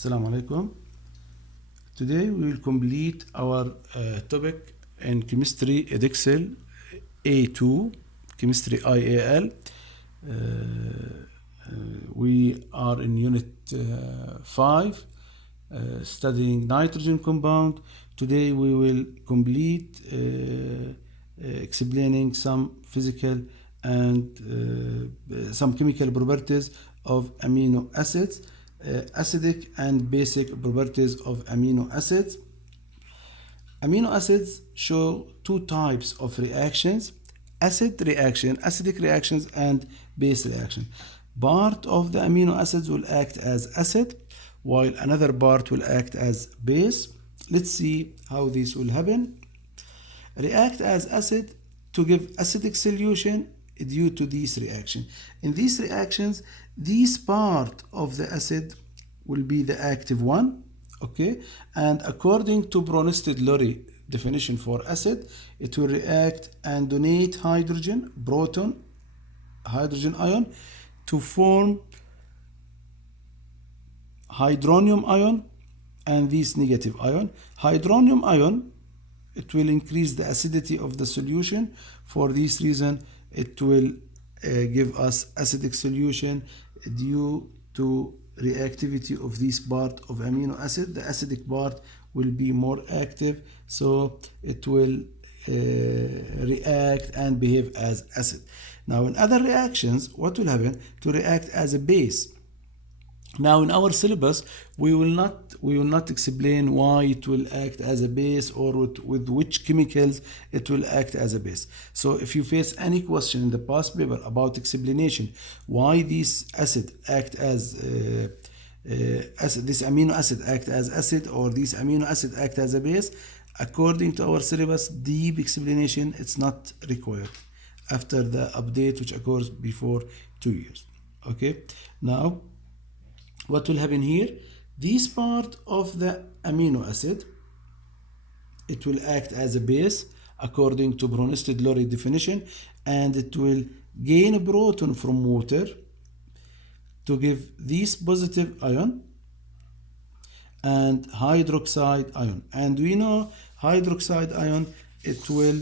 Assalamu alaikum. Today we will complete our topic in chemistry Edexcel A2, chemistry IAL. We are in unit 5, studying nitrogen compound. Today we will complete explaining some physical and some chemical properties of amino acids, acidic and basic properties of amino acids. Amino acids show two types of reactions: acidic reactions, and base reaction. Part of the amino acids will act as acid, while another part will act as base. Let's see how this will happen. React as acid to give acidic solution due to this reaction. In these reactions, this part of the acid will be the active one, okay? And according to Bronsted-Lowry definition for acid, it will react and donate hydrogen, proton, hydrogen ion, to form hydronium ion and this negative ion. Hydronium ion, it will increase the acidity of the solution. For this reason, it will give us acidic solution due to reactivity of this part of amino acid. The acidic part will be more active, so it will react and behave as acid. Now in other reactions, what will happen? To react as a base. Now in our syllabus, we will not explain why it will act as a base or with which chemicals it will act as a base. So if you face any question in the past paper about explanation why this acid act as this amino acid act as acid or this amino acid act as a base, according to our syllabus, deep explanation it's not required after the update which occurs before 2 years. Okay, now what will happen here? This part of the amino acid, it will act as a base according to Bronsted-Lowry definition, and it will gain a proton from water to give this positive ion and hydroxide ion. And we know hydroxide ion, it will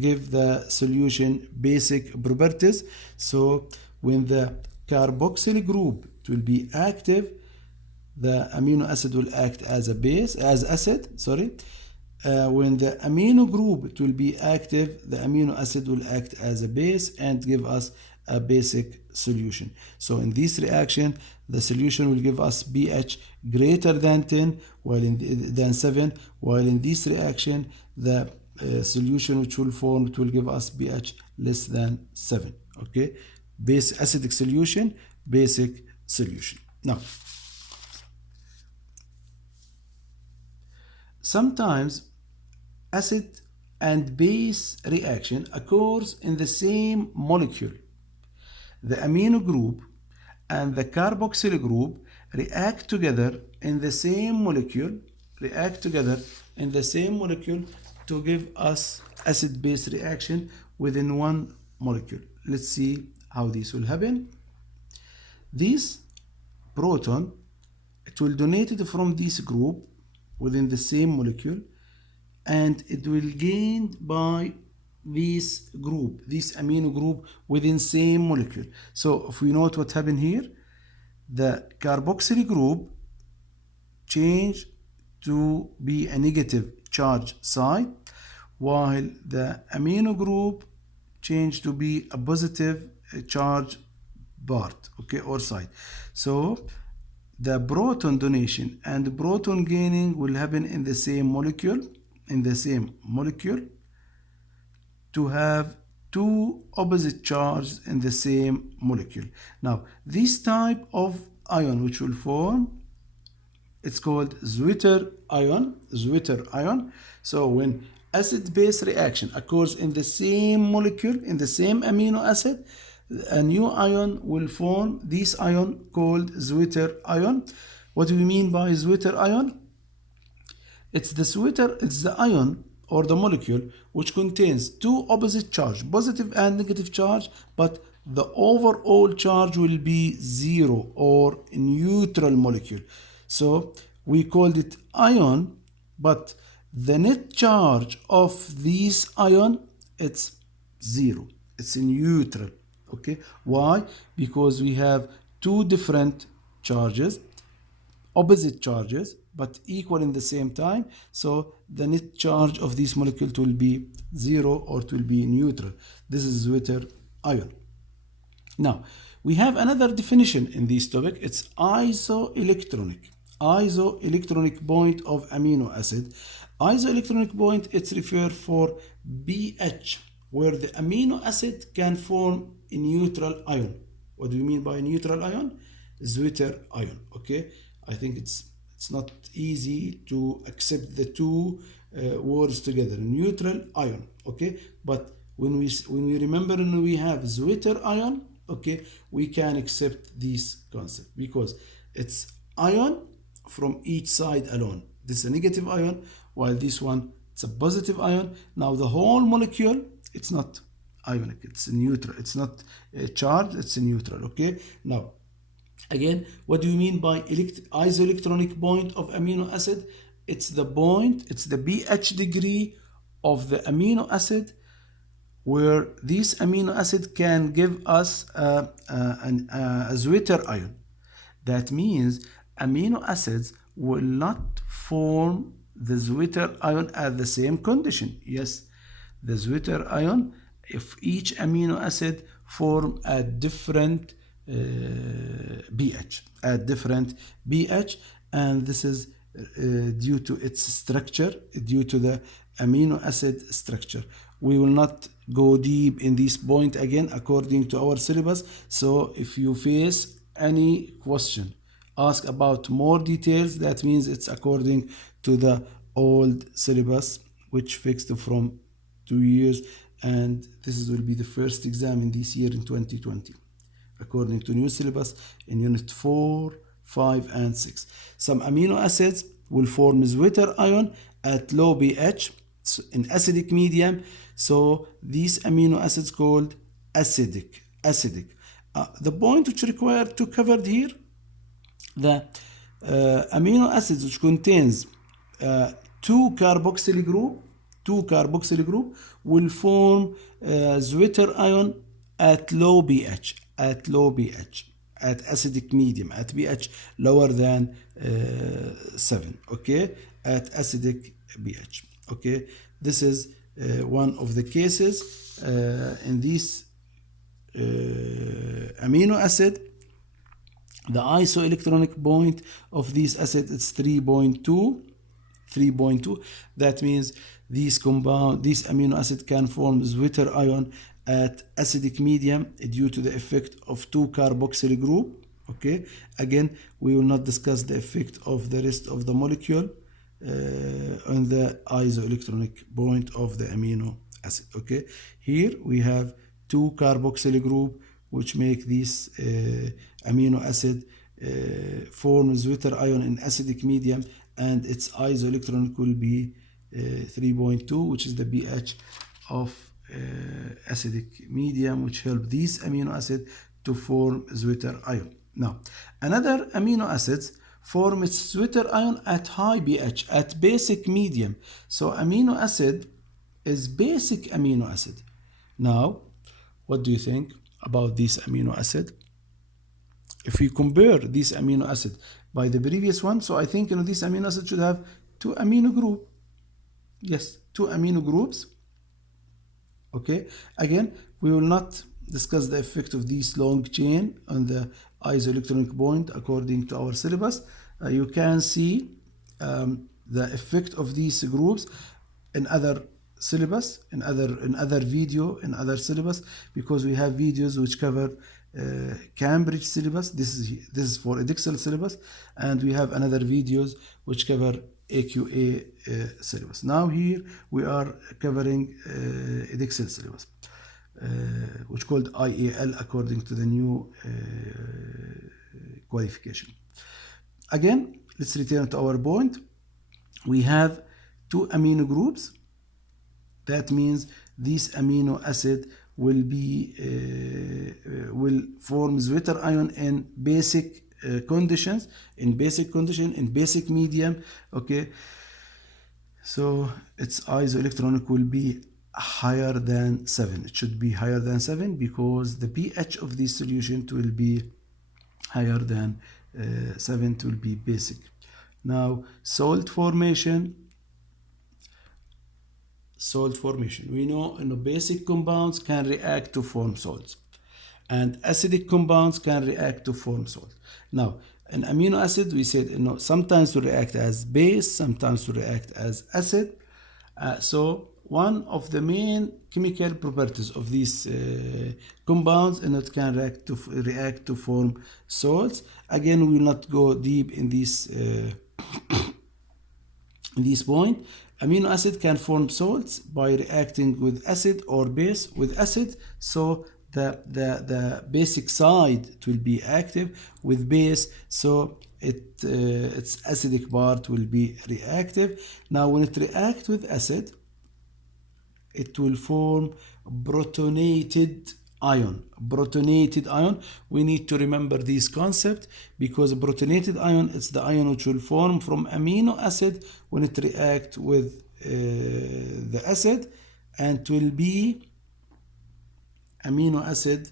give the solution basic properties. So when the carboxyl group it will be active, the amino acid will act as a base, as acid, when the amino group it will be active, the amino acid will act as a base and give us a basic solution. So in this reaction, the solution will give us pH greater than 10 than 7, while in this reaction the solution which will form, it will give us pH less than 7. Okay, base acidic solution, basic solution. Now, sometimes acid and base reaction occurs in the same molecule. The amino group and the carboxyl group react together in the same molecule, to give us acid-base reaction within one molecule. Let's see how this will happen. This proton, it will donate it from this group within the same molecule, and it will gain by this group, this amino group within same molecule. So if we note what happened here, the carboxyl group change to be a negative charge side, while the amino group change to be a positive charge part, okay, or side. So the proton donation and proton gaining will happen in the same molecule, to have two opposite charges in the same molecule. Now this type of ion which will form, it's called Zwitter ion. So when acid-base reaction occurs in the same molecule, in the same amino acid, a new ion will form, this ion called Zwitter ion. What do we mean by Zwitter ion? It's the ion or the molecule which contains two opposite charge, positive and negative charge, but the overall charge will be 0 or neutral molecule. So we called it ion, but the net charge of this ion, it's 0. It's neutral. Okay, why? Because we have two different charges, opposite charges, but equal in the same time. So the net charge of this molecule will be 0 or it will be neutral. This is Zwitter ion. Now, we have another definition in this topic. It's isoelectronic. Isoelectronic point of amino acid. Isoelectronic point, it's referred for BH, where the amino acid can form a neutral ion. What do you mean by neutral ion? Zwitter ion. Okay, I think it's not easy to accept the two words together, neutral ion. Okay, but when we remember and we have Zwitter ion, okay, we can accept this concept because it's ion from each side alone. This is a negative ion, while this one it's a positive ion. Now the whole molecule, it's not ionic, it's neutral. It's not charged, it's neutral. Okay, now again, what do you mean by isoelectronic point of amino acid? It's the point, it's the pH degree of the amino acid where this amino acid can give us a Zwitter ion. That means amino acids will not form the Zwitter ion at the same condition. Yes, the Zwitter ion, if each amino acid form a different pH, and this is due to its structure, due to the amino acid structure. We will not go deep in this point again according to our syllabus. So if you face any question, ask about more details. That means it's according to the old syllabus, which fixed from 2 years, and this will be the first exam in this year in 2020. According to new syllabus in unit 4, 5, and 6. Some amino acids will form Zwitter ion at low pH, in acidic medium. So these amino acids called acidic. The point which required to covered here, the amino acids which contains two carboxyl group will form Zwitter ion at low pH, at acidic medium, at pH lower than 7, okay, at acidic pH. Okay, this is one of the cases in this amino acid. The isoelectronic point of this acid is 3.2. That means this amino acid can form Zwitter ion at acidic medium due to the effect of two carboxyl group. Okay, again, we will not discuss the effect of the rest of the molecule on the isoelectronic point of the amino acid. Okay, here we have two carboxyl group which make this amino acid form Zwitter ion in acidic medium, and its isoelectronic will be 3.2, which is the pH of acidic medium, which help this amino acid to form Zwitter ion. Now, another amino acids form its Zwitter ion at high pH, at basic medium. So amino acid is basic amino acid. Now, what do you think about this amino acid? If we compare this amino acid by the previous one, so I think this amino acid should have two amino groups. Yes, two amino groups. Okay, again, we will not discuss the effect of this long chain on the isoelectronic point according to our syllabus. You can see the effect of these groups in other syllabus, in other video, in other syllabus, because we have videos which cover Cambridge syllabus. This is for Edexcel syllabus, and we have another videos which cover AQA syllabus. Now here we are covering Edexcel syllabus, which called IAL according to the new qualification. Again, let's return to our point. We have two amino groups. That means this amino acid will be will form sweater ion in basic conditions, in basic medium. Okay, so its isoelectronic will be higher than 7. It should be higher than 7 because the pH of this solution will be higher than 7. It will be basic. Now salt formation. We know basic compounds can react to form salts, and acidic compounds can react to form salt. Now in amino acid we said sometimes to react as base, sometimes to react as acid. So one of the main chemical properties of these compounds, and it can react to form salts. Again, we will not go deep in this point. Amino acid can form salts by reacting with acid or base with acid. So the basic side it will be active with base, so its acidic part will be reactive. Now when it reacts with acid, it will form protonated ion. We need to remember this concept because protonated ion is the ion which will form from amino acid when it reacts with the acid, and it will be amino acid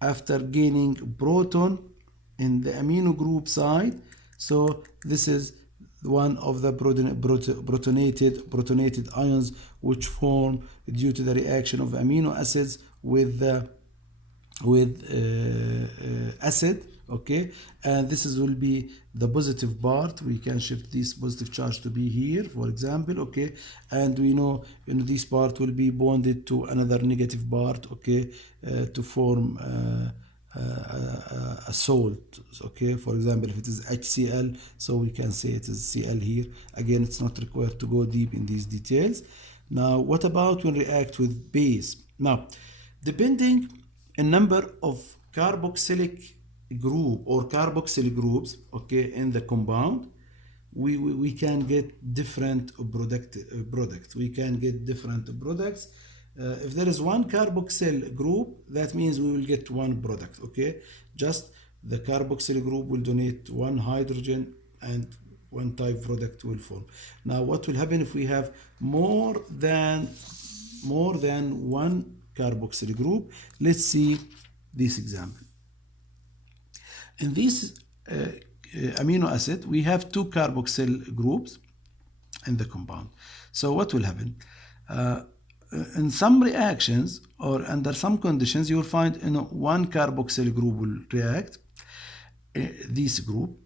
after gaining proton in the amino group side. So this is one of the protonated ions which form due to the reaction of amino acids with acid. Okay, and this will be the positive part. We can shift this positive charge to be here, for example. Okay, and we know this part will be bonded to another negative part. Okay, to form a salt. Okay, for example, if it is HCl, so we can say it is Cl here. Again, it's not required to go deep in these details. Now what about when react with base? Now depending on number of carboxylic group or carboxyl groups, okay, in the compound, we can get different products. We can get different products. If there is one carboxyl group, that means we will get one product. Okay, just the carboxyl group will donate one hydrogen and one type product will form. Now what will happen if we have more than one carboxyl group? Let's see this example. In this amino acid, we have two carboxyl groups in the compound. So what will happen? In some reactions or under some conditions, you will find one carboxyl group will react, this group,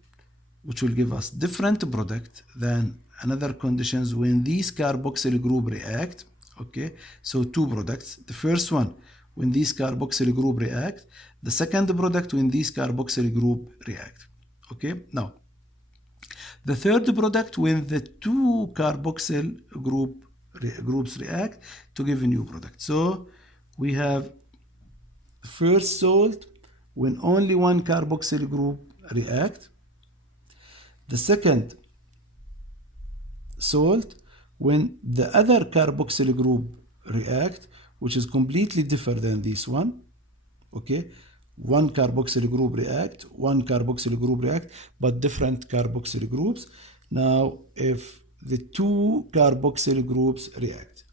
which will give us different product than another conditions when these carboxyl group react. Okay, so two products. The first one when these carboxyl group react, the second product when these carboxyl group react. Okay, now the third product when the two carboxyl groups react to give a new product. So we have first salt when only one carboxyl group react, the second salt when the other carboxyl group react, which is completely different than this one. Okay, one carboxyl group react, one carboxyl group react, but different carboxyl groups. Now if the two carboxyl groups react,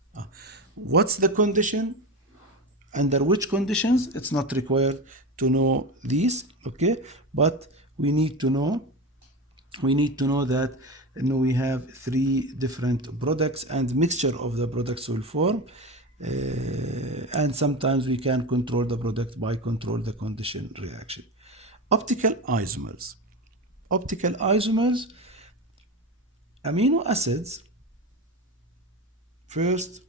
what's the condition? Under which conditions? It's not required to know these. Okay, but we need to know that we have three different products, and mixture of the products will form, and sometimes we can control the product by control the condition reaction. Optical isomers. Amino acids. First,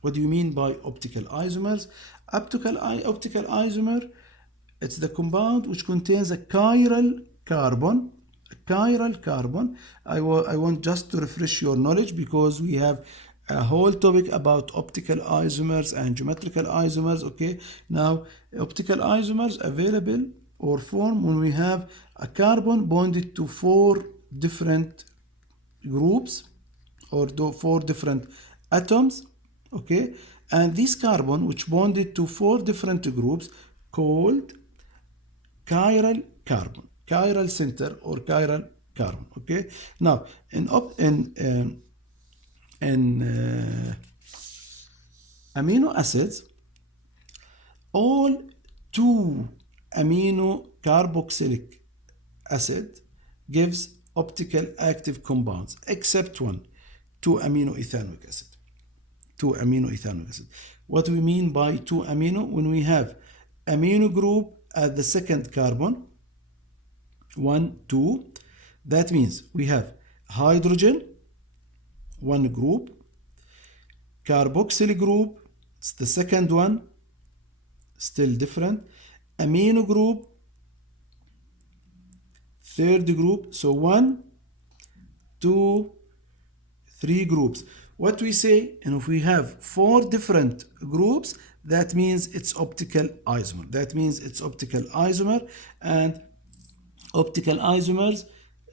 what do you mean by optical isomers? Optical isomer, it's the compound which contains a chiral carbon. I want just to refresh your knowledge because we have a whole topic about optical isomers and geometrical isomers. Okay, now optical isomers available or form when we have a carbon bonded to four different groups or four different atoms. Okay, And this carbon, which bonded to 4 different groups, called chiral carbon, chiral center or chiral carbon. Okay. Now in amino acids, all 2 amino carboxylic acid gives optical active compounds except one, 2 amino ethanoic acid. 2 amino ethanoic acid. What we mean by 2 amino? When we have amino group at the second carbon, 1, 2, that means we have hydrogen, one group, carboxyl group, it's the second one, still different, amino group, third group, so 1, 2, 3 groups. What we say, and if we have 4 different groups, that means it's optical isomer. That means it's optical isomer. And optical isomers,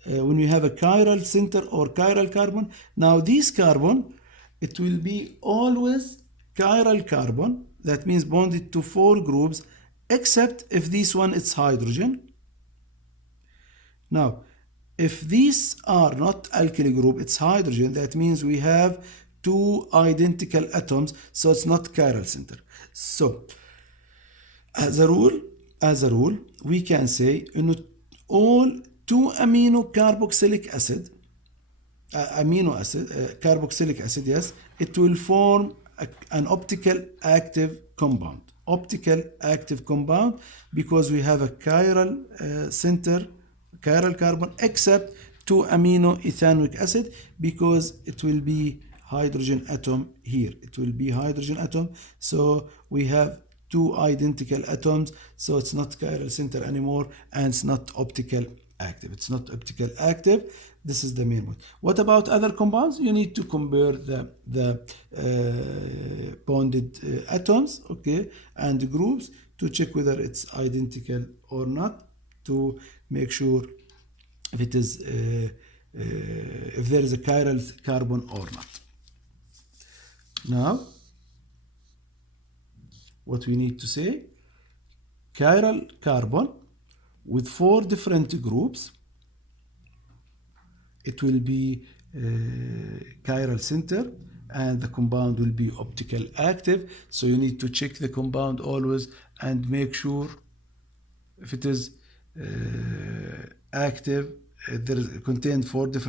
when we have a chiral center or chiral carbon, now this carbon, it will be always chiral carbon. That means bonded to 4 groups, except if this one is hydrogen. Now, if these are not alkyl group, it's hydrogen, that means we have 2 identical atoms, so it's not chiral center. So, as a rule, we can say in all 2 amino carboxylic acid, carboxylic acid, yes, it will form an optical active compound. Optical active compound, because we have a chiral center, chiral carbon, except 2 amino ethanoic acid, because it will be hydrogen atom here. It will be hydrogen atom. So we have 2 identical atoms. So it's not chiral center anymore, and it's not optical active. It's not optical active. This is the main point. What about other compounds? You need to compare the bonded atoms, okay, and groups to check whether it's identical or not, to make sure if it is if there is a chiral carbon or not. Now, what we need to say, chiral carbon with 4 different groups, it will be chiral center, and the compound will be optical active. So you need to check the compound always and make sure if it is active, there is contained 4 different